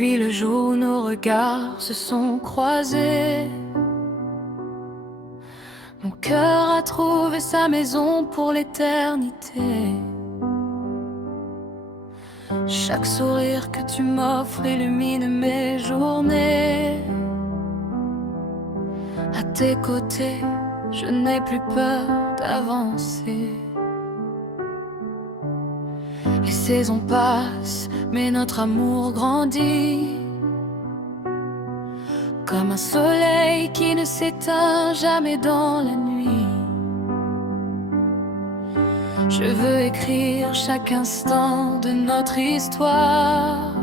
Depuis le jour où nos regards se sont croisés, mon cœur a trouvé sa maison pour l'éternité. Chaque sourire que tu m'offres illumine mes journées. À tes côtés, je n'ai plus peur d'avancer. Les saisons passent, mais notre amour grandit, comme un soleil qui ne s'éteint jamais dans la nuit. Je veux écrire chaque instant de notre histoire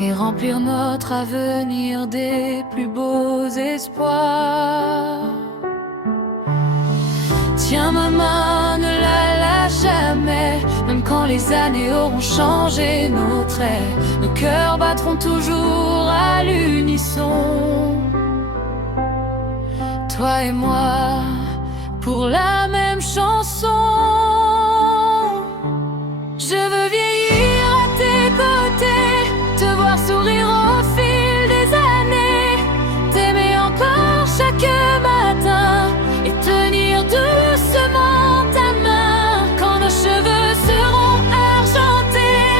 et remplir notre avenir des plus beaux espoirs. Tiens ma main, ne la lâche jamais, même quand les années auront changé nos traits. Nos cœurs battront toujours à l'unisson, toi et moi, pour la même chanson. Je veux vieillir à tes côtés, te voir sourire au fil des années, t'aimer encore chaque matin et tenir doucement ta main. Quand nos cheveux seront argentés,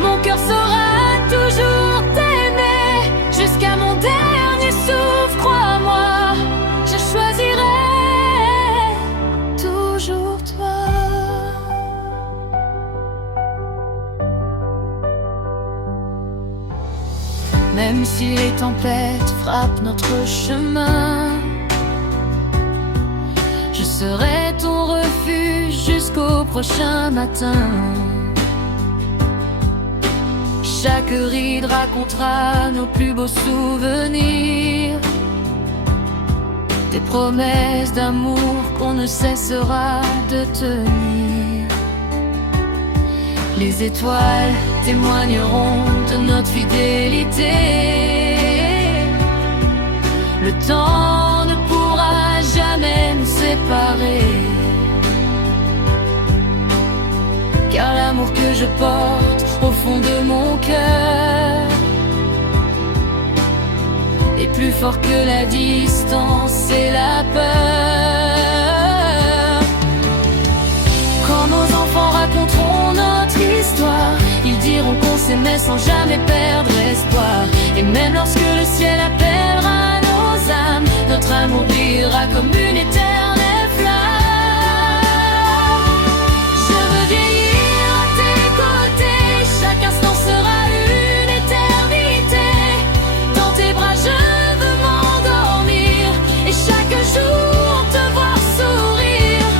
mon cœur saura toujours t'aimer jusqu'à mon dernier souffle. Crois-moi, je choisirai toujours toi. Même si les tempêtes frappent notre chemin, je serai ton refuge jusqu'au prochain matin. Chaque ride racontera nos plus beaux souvenirs, des promesses d'amour qu'on ne cessera de tenir. Les étoiles témoigneront de notre fidélité. Le temps ne pourra jamais nous séparer, car l'amour que je porte au fond de mon cœur est plus fort que la distance et la peur. Quand nos enfants raconteront notre histoire, ils diront qu'on s'aimait sans jamais perdre espoir. Et même lorsque le ciel appellera nos âmes, notre amour brillera comme une éternelle flamme. Je veux vieillir à tes côtés, chaque instant sera une éternité. Dans tes bras je veux m'endormir et chaque jour te voir sourire.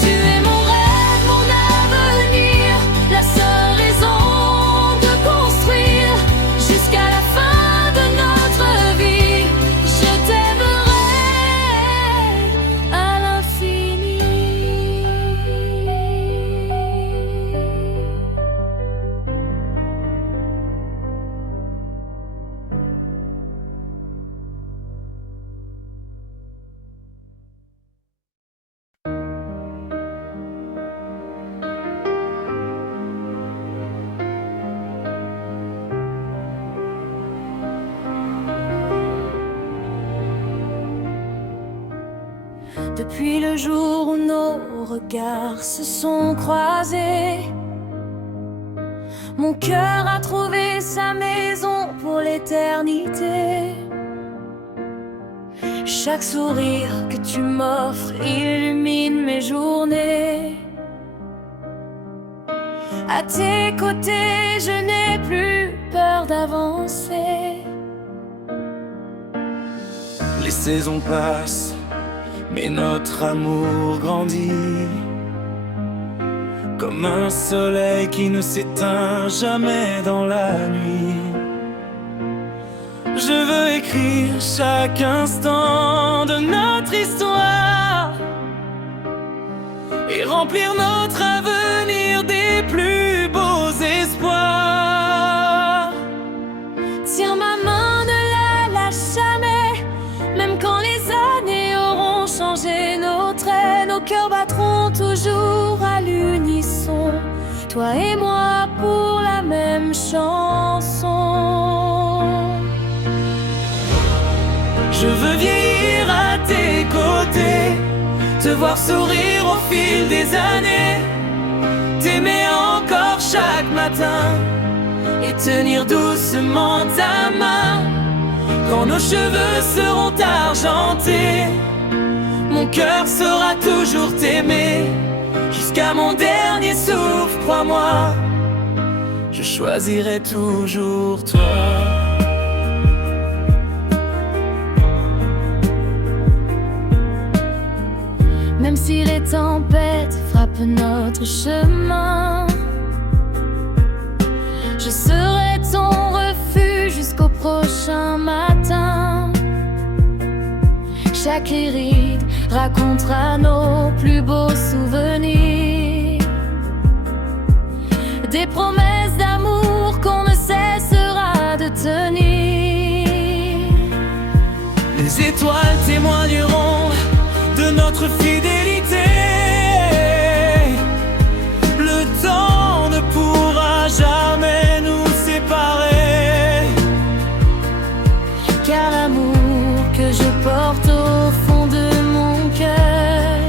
Tu es mon rêve, mon avenir, la seule raison de construire jusqu'à la fin de notre vie. Je t'aimerai à l'infini. Depuis le jour où nos regards se sont croisés, mon cœur a trouvé sa maison pour l'éternité. Chaque sourire que tu m'offres illumine mes journées. À tes côtés, je n'ai plus peur d'avancer. Les saisons passent, mais notre amour grandit, comme un soleil qui ne s'éteint jamais dans la nuit. Je veux écrire chaque instant de notre histoire et remplir notre avenir des plus beaux espoirs. Tiens ma main, ne la lâche jamais, même quand les années auront changé nos traits. Nos cœurs battront toujours à l'unisson, toi et moi pour la même chanson. Je veux vieillir à tes côtés, te voir sourire au fil des années, t'aimer encore chaque matin et tenir doucement ta main. Quand nos cheveux seront argentés, mon cœur saura toujours t'aimer. Jusqu'à mon dernier souffle, crois-moi, je choisirai toujours toi. Même si les tempêtes frappent notre chemin, je serai ton refuge jusqu'au prochain matin. Chaque ride racontera nos plus beaux souvenirs, des promesses d'amour qu'on ne cessera de tenir. Les étoiles témoigneront de notre fidélité. Le temps ne pourra jamais nous séparer, car l'amour que je porte au fond de mon cœur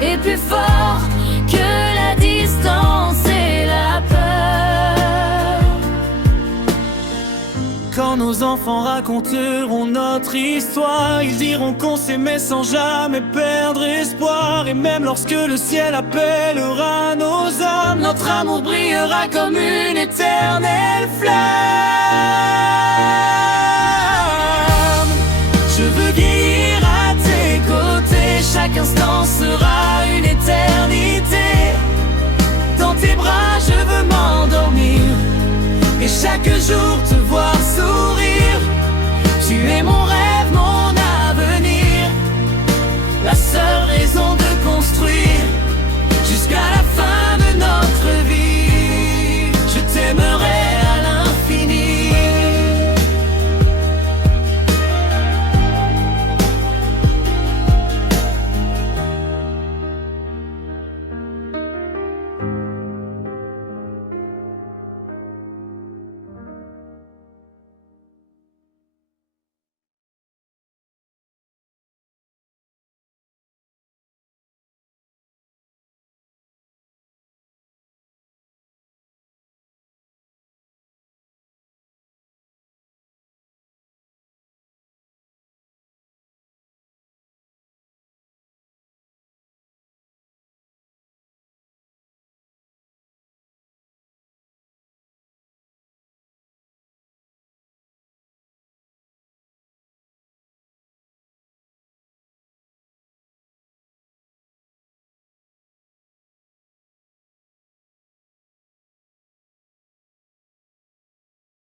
est plus fort que la distance et la peur. Quand nos enfants raconteront notre histoire, ils diront qu'on s'aimait sans jamais perdre espoir. Et même lorsque le ciel appellera nos âmes, notre amour brillera comme une éternelle flamme. Je veux vieillir à tes côtés, chaque instant sera une éternité. Dans tes bras je veux m'endormir et chaque jour te